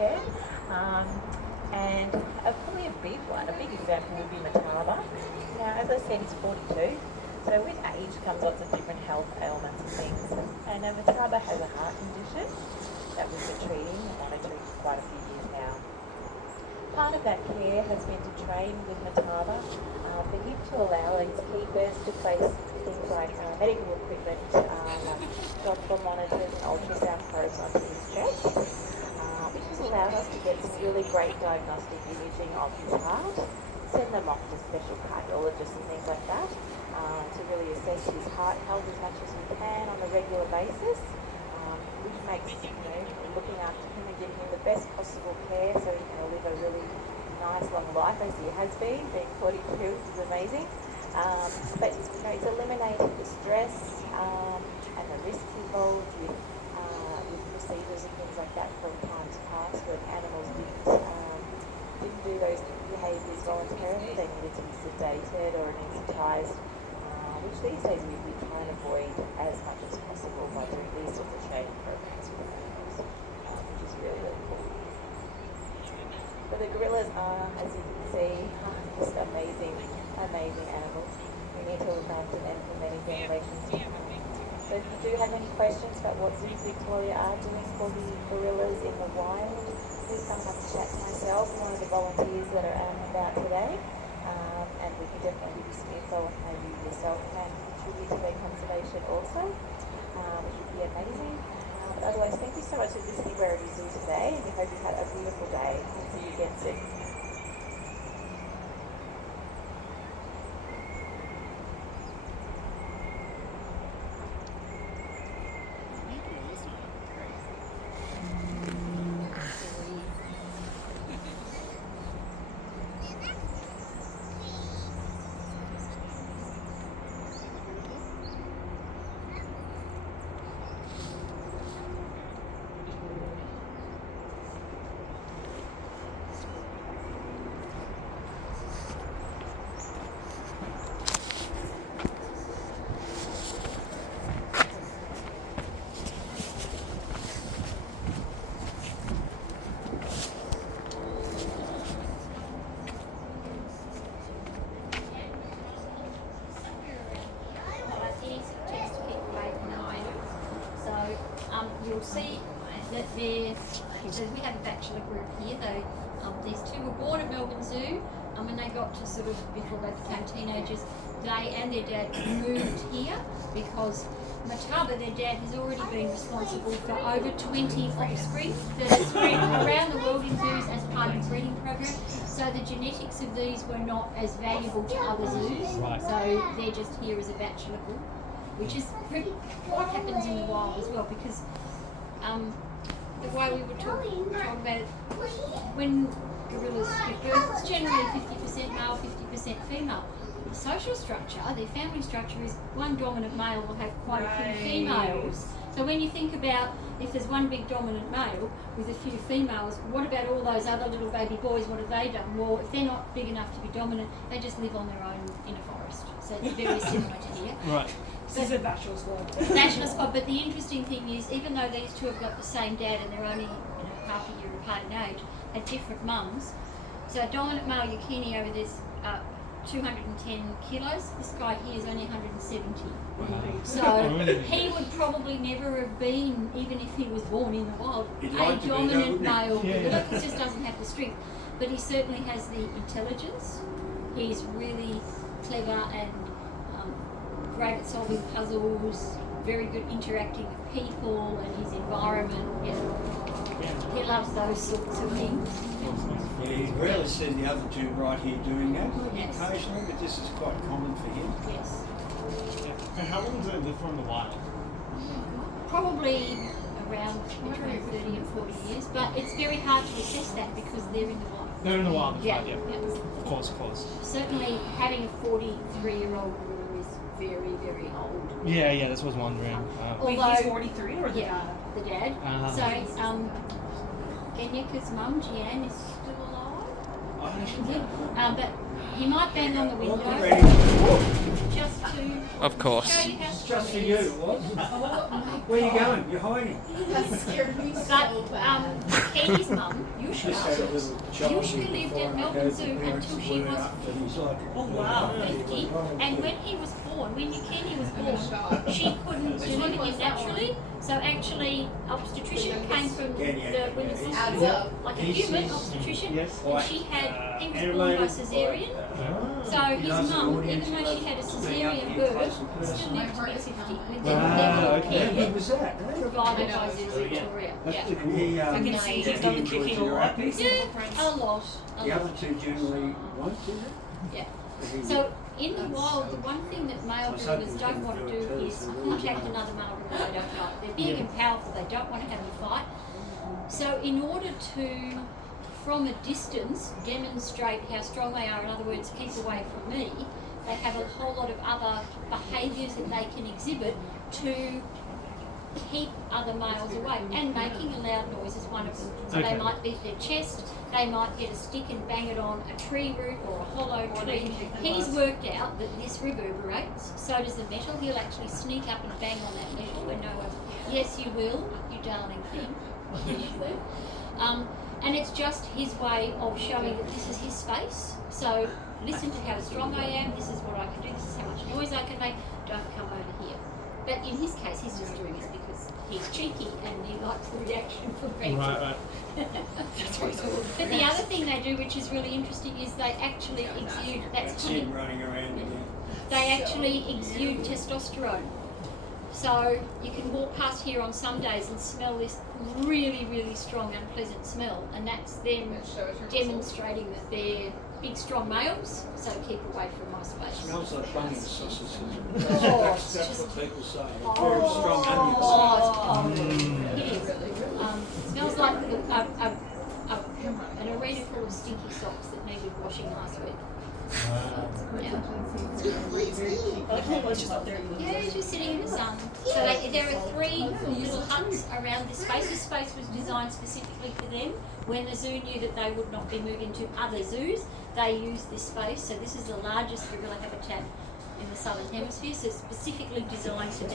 shed. And probably a big example would be Mataba. Now, as I said, he's 42. So with age comes lots of different health ailments and things. And Mataba has a heart condition that we've been treating and monitoring for quite a few years now. Part of that care has been to train with Mataba for him to allow his keepers to place things like medical equipment, like Doppler monitors and ultrasound probes onto his chest, which has allowed us to get some really great diagnostic imaging of his heart, send them off to special cardiologists and things like that, to really assess his heart health as much as we can on a regular basis, which makes looking after him and giving him the best possible care so he can live a really nice long life as he has been. Being 42 is amazing, but it's eliminating the stress and the risks involved with procedures and things like that from times past when animals didn't do those behaviours voluntarily. They needed to be sedated or anaesthetised, which these days we try and avoid as much as possible by doing these sorts of training programs for animals, which is really, really cool. But the gorillas are, as you can see, just amazing animals. We need to look after them for many generations to come. So if you do have any questions about what Zoos Victoria are doing for the gorillas in the wild, please come have a chat to myself, one of the volunteers that are out and about today, and we can definitely give you some info on how you yourself can contribute to their conservation also, which would be amazing. But otherwise, thank you so much for visiting Werribee Zoo today, and we hope you've had a beautiful day. We'll see you again soon. You'll see that we have a bachelor group here. These two were born at Melbourne Zoo, and they got to before they became teenagers, they and their dad moved here because Mataba, their dad, has already been responsible for over 20 offspring that are spread around the world in zoos as part of the breeding program. So the genetics of these were not as valuable to other zoos. Right. So they're just here as a bachelor group, which is what happens in the wild as well, because the way we were talking about it, when gorillas give birth, it's generally 50% male, 50% female. The social structure, their family structure, is one dominant male will have quite a few females. So when you think about if there's one big dominant male with a few females, what about all those other little baby boys? What have they done? Well, if they're not big enough to be dominant, they just live on their own in a forest. So it's very similar to here. Right. This is a bachelor squad. Bachelor squad, but the interesting thing is, even though these two have got the same dad and they're only half a year apart in age, had different mums. So a dominant male Yukini over there's 210 kilos. This guy here is only 170. Wow. So he would probably never have been, even if he was born in the wild, a dominant male gorilla. He just doesn't have the strength. But he certainly has the intelligence. He's really clever and great at solving puzzles, very good interacting with people and his environment. Yeah. He loves those sorts of things. Yeah, he's rarely seen the other two right here doing that Yes. occasionally, but this is quite common for him. Yes. And how long do they live for in the wild? Probably around between 30 and 40 years, but it's very hard to assess that because they're in the wild. They're in the wild, that's right, yeah. Yeah. Of course. Certainly having a 43-year-old gorilla is very, very old. Yeah, that's what I was wondering. Although, he's 43 or the dad? The dad. So, Genyaka's mum, Jeanne, is still alive. But he might bang on the window Ready? just to Of course. show you how It's strong just for he you, is. what? Where are you going? You're hiding. But Katie's mum, Just had a Yushka, little child Yushka lived at Melbourne Zoo until she was Oh wow. 50, and when he was born, when Kenny was born, she couldn't deliver him naturally. So actually, obstetrician came from the women's hospital, like a human obstetrician, and he was born by cesarean. So his mum, even though she had a cesarean birth, still lived to be 50 with the level of Who care was that? provided by Zoo Victoria. He, I can see he's done the kicking all right. Yeah, a lot. The other two generally won't do Yeah. that. So in the wild, the one thing that male gorillas don't want to do is contact another male gorilla they don't like. They're big and powerful, they don't want to have a fight. So in order to, from a distance, demonstrate how strong they are, in other words, keep away from me, they have a whole lot of other behaviours that they can exhibit to keep other males away, and making a loud noise is one of them. So Okay. they might beat their chest, they might get a stick and bang it on a tree root or a hollow tree. He's worked out that this reverberates, so does the metal. He'll actually sneak up and bang on that metal when no one, yes you will, you darling thing. And it's just his way of showing that this is his space. So listen to how strong I am, this is what I can do, this is how much noise I can make, don't come over here. But in his case, he's just doing this because he's cheeky and he likes the reaction from people. Right. But the other thing they do, which is really interesting, is they actually exude, That's him running around again. they actually exude testosterone. So you can walk past here on some days and smell this really, really strong, unpleasant smell, and that's them demonstrating that they're big, strong males, so keep away from my space. Smells like bunging sausages. Oh, That's it's just- what people say. Very strong onions. Oh, it is. It smells like an arena full of stinky socks that needed washing last week. Yeah. Yeah, he's just sitting in the sun. So there are 3 little huts around this space. This space was designed specifically for them. When the zoo knew that they would not be moving to other zoos, they used this space. So this is the largest gorilla habitat in the southern hemisphere, so it's specifically designed to be